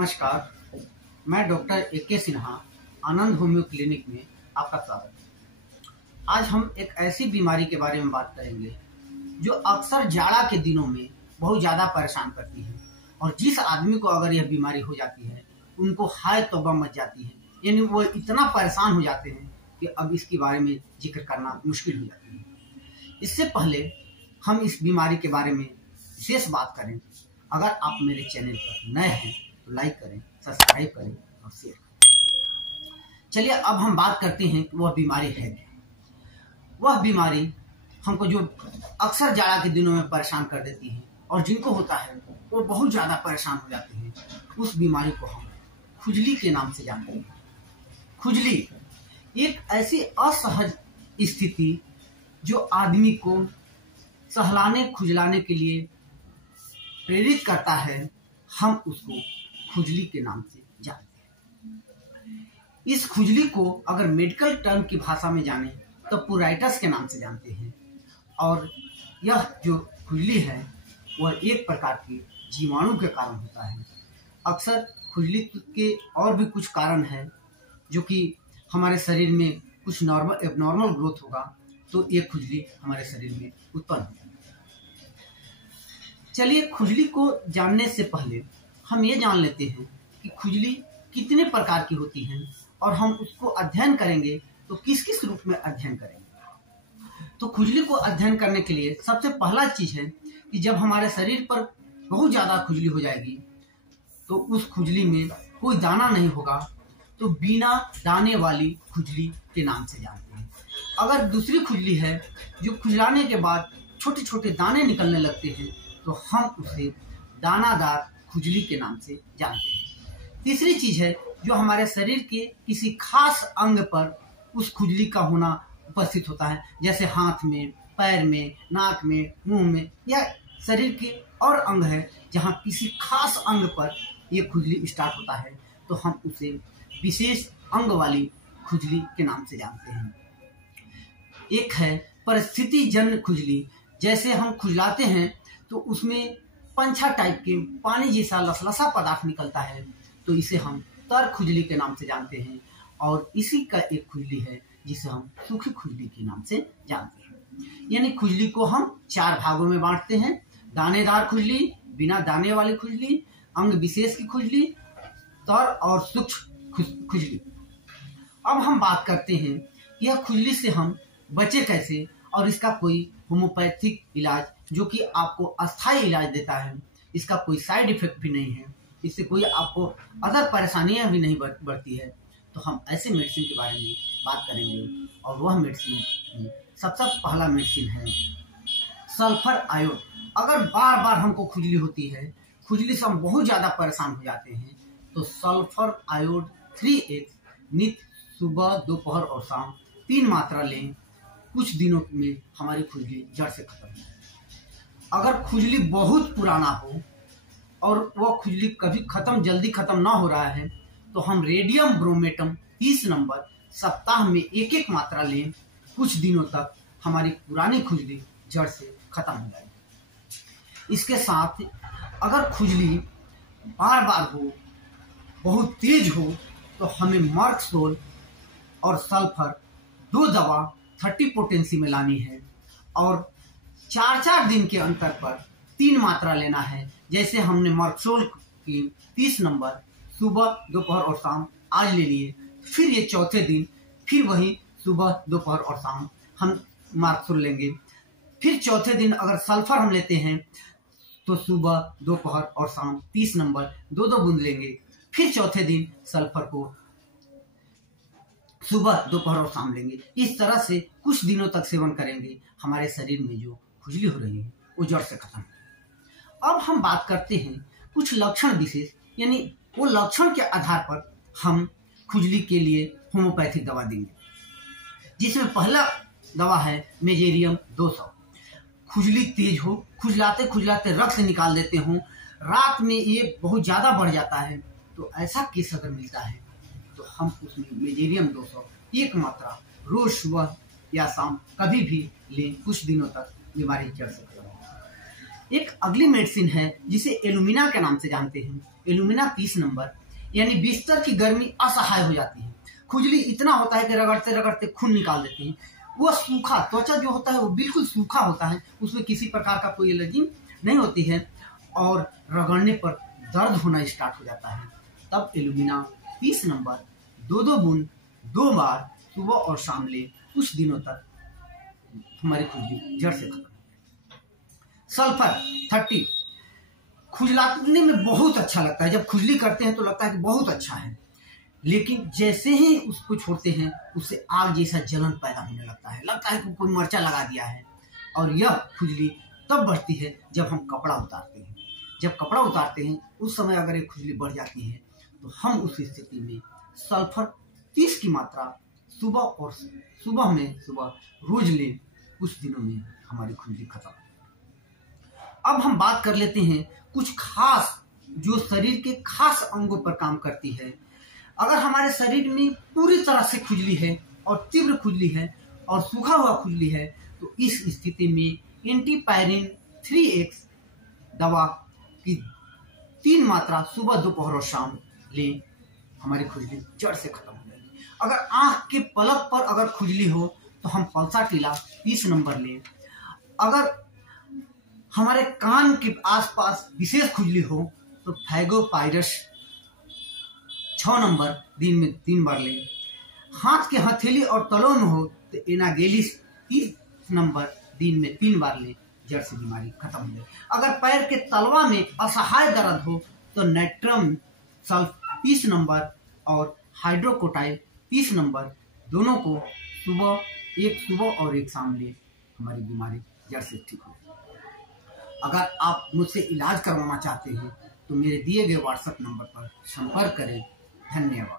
नमस्कार, मैं doctor A K. Sinha आनंद homeo clinic में आपका स्वागत है। आज हम एक ऐसी बीमारी के बारे में बात करेंगे जो अक्सर जाड़ा के दिनों में बहुत ज़्यादा परेशान करती है और जिस आदमी को अगर यह बीमारी हो जाती है उनको हाय तौबा मच जाती है, यानी वो इतना परेशान हो जाते हैं कि अब इसके बारे में जिक्र करना मुश्किल हो जाती है। इससे पहले हम इस बीमारी के बारे में विशेष बात करें, अगर आप मेरे चैनल पर नए हैं तो लाइक करें, सब्सक्राइब करें और शेयर करें। चलिए अब हम बात करते हैं कि वह बीमारी है क्या। वह बीमारी हमको जो अक्सर जाड़ा के दिनों में परेशान कर देती है और जिनको होता है वो बहुत ज़्यादा परेशान हो जाते हैं, उस बीमारी को हम खुजली के नाम से जानते हैं। खुजली एक ऐसी असहज स्थिति जो आदमी को सहलाने खुजलाने के लिए प्रेरित करता है, हम उसको खुजली के नाम से जानते हैं। इस खुजली को अगर मेडिकल टर्म की भाषा में जाने तो पुराइटिस के नाम से जानते हैं और यह जो खुजली है वह एक प्रकार के जीवाणु के कारण होता है। अक्सर खुजली के और भी कुछ कारण हैं, जो कि हमारे शरीर में कुछ एबनॉर्मल ग्रोथ होगा तो ये खुजली हमारे शरीर में उत्पन्न होगी। चलिए खुजली को जानने से पहले हम ये जान लेते हैं कि खुजली कितने प्रकार की होती है और हम उसको अध्ययन करेंगे तो किस किस रूप में अध्ययन करेंगे। तो खुजली को अध्ययन करने के लिए सबसे पहला चीज है कि जब हमारे शरीर पर बहुत ज्यादा खुजली हो जाएगी तो उस खुजली में कोई दाना नहीं होगा, तो बिना दाने वाली खुजली के नाम से जानते हैं। अगर दूसरी खुजली है जो खुजलाने के बाद छोटे छोटे दाने निकलने लगते हैं तो हम उसे दानादार खुजली के नाम से जानते हैं। तीसरी चीज है जो हमारे शरीर के किसी खास अंग पर उस खुजली का होना उपस्थित होता है, जैसे हाथ में, पैर में, नाक में, मुंह में, या शरीर के और अंग है जहां किसी खास अंग पर यह खुजली स्टार्ट होता है तो हम उसे विशेष अंग वाली खुजली के नाम से जानते हैं। एक है परिस्थिति जन्य खुजली, जैसे हम खुजलाते हैं तो उसमें पंछा टाइप के पानी जैसा लसलसा पदार्थ निकलता है, तो इसे हम तर खुजली के नाम से जानते हैं। और इसी का एक खुजली है जिसे हम सूखी खुजली के नाम से जानते हैं। यानी खुजली को हम चार भागों में बांटते हैं: दानेदार खुजली, बिना दाने वाली खुजली, अंग विशेष की खुजली, तर और सूक्ष्म खुजली। अब हम बात करते हैं यह खुजली से हम बचे कैसे और इसका कोई होम्योपैथिक इलाज जो कि आपको अस्थायी इलाज देता है, इसका कोई साइड इफेक्ट भी नहीं है, इससे कोई आपको अदर परेशानियां भी नहीं बढ़ती है, तो हम ऐसे मेडिसिन के बारे में बात करेंगे। और वह मेडिसिन सबसे पहला मेडिसिन है सल्फर आयोड। अगर बार बार हमको खुजली होती है, खुजली से हम बहुत ज्यादा परेशान हो जाते हैं, तो सल्फर आयोड 3x नित्य सुबह, दोपहर और शाम 3 मात्रा लें। कुछ दिनों में हमारी खुजली जड़ से खत्म हो जाए। अगर खुजली बहुत पुराना हो और वह खुजली कभी जल्दी खत्म ना हो रहा है तो हम रेडियम ब्रोमेटम 30 नंबर सप्ताह में 1-1 मात्रा लें। कुछ दिनों तक हमारी पुरानी खुजली जड़ से खत्म हो जाएगी। इसके साथ अगर खुजली बार बार हो, बहुत तेज हो, तो हमें मर्कसोल और सल्फर 2 दवा 30 पोटेंसी में लानी है और 4-4 दिन के अंतर पर 3 मात्रा लेना है। जैसे हमने मर्कसोल की 30 नंबर सुबह, दोपहर और शाम आज ले लिए, फिर ये चौथे दिन फिर वही सुबह, दोपहर और शाम हम मर्कसोल लेंगे। फिर चौथे दिन अगर सल्फर हम लेते हैं तो सुबह, दोपहर और शाम 30 नंबर 2-2 बूंद लेंगे। फिर चौथे दिन सल्फर को सुबह, दोपहर और शाम लेंगे। इस तरह से कुछ दिनों तक सेवन करेंगे, हमारे शरीर में जो खुजली हो रही है वो जड़ से खत्म हो। अब हम बात करते हैं कुछ लक्षण विशेष, यानी वो लक्षण के आधार पर हम खुजली के लिए होम्योपैथिक दवा देंगे, जिसमें पहला दवा है मेजेरियम 200। खुजली तेज हो, खुजलाते खुजलाते रक्त निकाल देते हो, रात में ये बहुत ज्यादा बढ़ जाता है, तो ऐसा केस अगर मिलता है तो हम उसमें मेजेरियम 200 1 मात्रा रोज सुबह या शाम कभी भी लें। कुछ दिनों तक बीमारी जड़ से खत्म हो। एक अगली मेडिसिन है जिसे एलुमिना के नाम से जानते हैं। एलुमिना 30 नंबर, यानी बिस्तर की गर्मी असहाय हो जाती है। खुजली इतना होता है कि रगड़ते रगड़ते खून निकाल देते हैं। वह सूखा त्वचा जो होता है वो बिल्कुल सूखा होता है, उसमें किसी प्रकार का कोई एलर्जी नहीं होती है और रगड़ने पर दर्द होना स्टार्ट हो जाता है। तब एलुमिना 30 नंबर 2 बूंद 2 बार सुबह और शाम ले, कुछ दिनों तक हमारी खुजली जड़ से खत्म। सल्फर 30 खुजलाने में बहुत अच्छा लगता है। जब खुजली करते हैं तो लगता है कि बहुत अच्छा है, लेकिन जैसे ही उसको छोड़ते हैं उससे आग जैसा जलन पैदा होने लगता है कि कोई मिर्चा लगा दिया है। और यह खुजली तब बढ़ती है जब हम कपड़ा उतारते हैं। जब कपड़ा उतारते हैं उस समय अगर एक खुजली बढ़ जाती है तो हम उस स्थिति में सल्फर 30 की मात्रा सुबह रोज लें, कुछ दिनों में हमारी खुजली खत्म। अब हम बात कर लेते हैं कुछ खास जो शरीर के खास अंगों पर काम करती है। अगर हमारे शरीर में पूरी तरह से खुजली है और तीव्र खुजली है और सूखा हुआ खुजली है तो इस स्थिति में एंटीपायरिन 3X दवा की 3 मात्रा सुबह दोपहर और शाम लें, हमारी खुजली जड़ से खत्म हो जाएगी। अगर आंख के पलक पर अगर खुजली हो तो हम पल्साटीला 30 नंबर लें। अगर हमारे कान के आसपास विशेष खुजली हो तो फैगोपायरस 6 नंबर दिन में 3 बार लें। हाथ के हथेली और तलों में हो तो एनागेलिस 30 नंबर दिन में 3 बार लें, जड़ से बीमारी खत्म हो जाए। अगर पैर के तलवा में असहाय दर्द हो तो नाइट्रम सल्फ 30 नंबर और हाइड्रोकोटाइल 30 नंबर दोनों को सुबह और एक शाम ले, हमारी बीमारी जड़ से ठीक हो जाए। अगर आप मुझसे इलाज करवाना चाहते हैं तो मेरे दिए गए व्हाट्सएप नंबर पर संपर्क करें। धन्यवाद।